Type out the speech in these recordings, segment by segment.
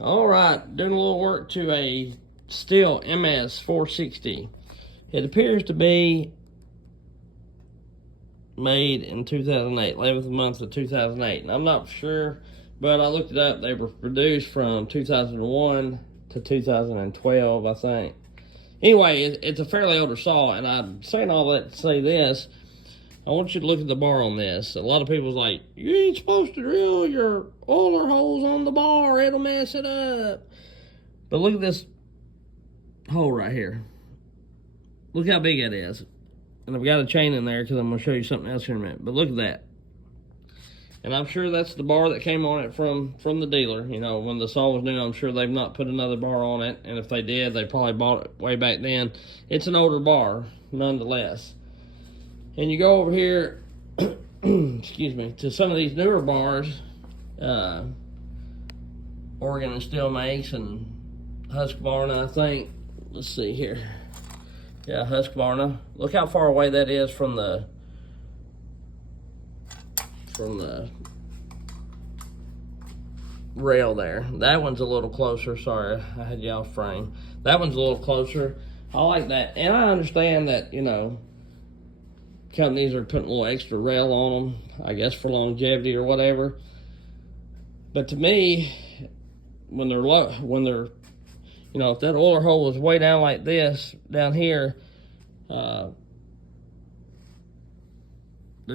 All right, doing a little work to a Stihl MS 460. It appears to be made in 2008, 11th month of 2008. And I'm not sure, but I looked it up. They were produced from 2001 to 2012, I think. Anyway, it's a fairly older saw, and I'm saying all that to say this. I want you to look at the bar on this. A lot of people's like, you ain't supposed to drill your oiler holes on the bar. It'll mess it up. But look at this hole right here. Look how big it is. And I've got a chain in there because I'm going to show you something else here in a minute. But look at that. And I'm sure that's the bar that came on it from the dealer. You know, when the saw was new, I'm sure they've not put another bar on it. And if they did, they probably bought it way back then. It's an older bar, nonetheless. And you go over here, excuse me, to some of these newer bars, Oregon and Stihl makes, and Husqvarna, I think. Let's see here. Yeah, Husqvarna. Look how far away that is from the rail there. That one's a little closer. Sorry, I had you off frame. That one's a little closer. I like that. And I understand that, you know, companies are putting a little extra rail on them, I guess for longevity or whatever. But to me, when they're low, you know, if that oiler hole is way down like this, down here, the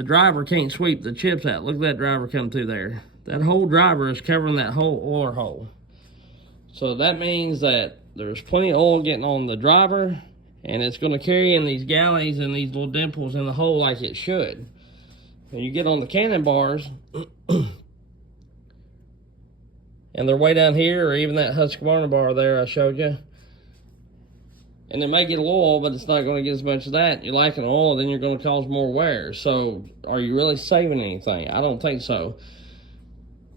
driver can't sweep the chips out. Look at that driver come through there. That whole driver is covering that whole oiler hole. So that means that there's plenty of oil getting on the driver, and it's going to carry in these galleys and these little dimples in the hole like it should. And you get on the Cannon bars, and they're way down here, or even that Husqvarna bar there I showed you. And it may get a little oil, but it's not going to get as much of that. You're lacking oil, then you're going to cause more wear. So are you really saving anything? I don't think so.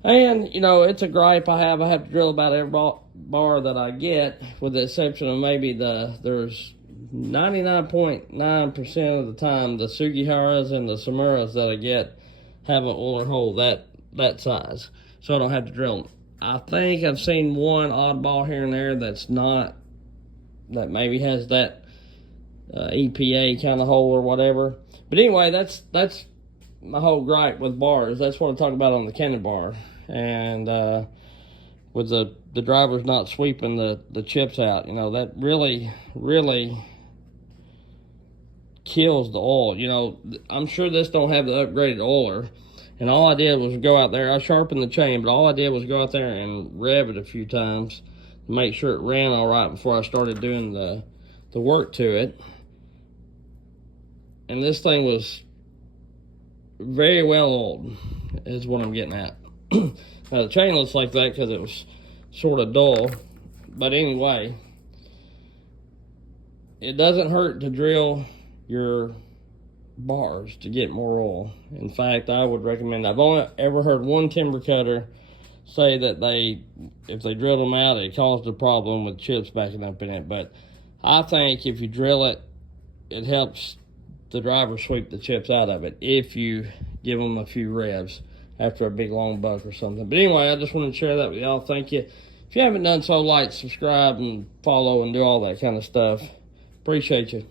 And, you know, it's a gripe I have. I have to drill about every bar that I get, with the exception of maybe there's 99.9% of the time, the Sugiharas and the Samuras that I get have an oiler hole that size. So I don't have to drill them. I think I've seen one oddball here and there that maybe has that EPA kind of hole or whatever. But anyway, that's my whole gripe with bars. That's what I'm talking about on the Cannon bar. And with the drivers not sweeping the chips out, you know, that really, really kills the oil. You know, I'm sure this don't have the upgraded oiler. And all I did was go out there. I sharpened the chain, but all I did was go out there and rev it a few times to make sure it ran all right before I started doing the work to it. And this thing was very well oiled, is what I'm getting at. Now, the chain looks like that because it was sort of dull. But anyway, it doesn't hurt to drill your bars to get more oil. In fact, I would recommend. I've only ever heard one timber cutter say that if they drilled them out, it caused a problem with chips backing up in it. But I think if you drill it, it helps the driver sweep the chips out of it if you give them a few revs after a big long buck or something. But anyway, I just wanted to share that with y'all. Thank you. If you haven't done so, like, subscribe, and follow, and do all that kind of stuff. Appreciate you.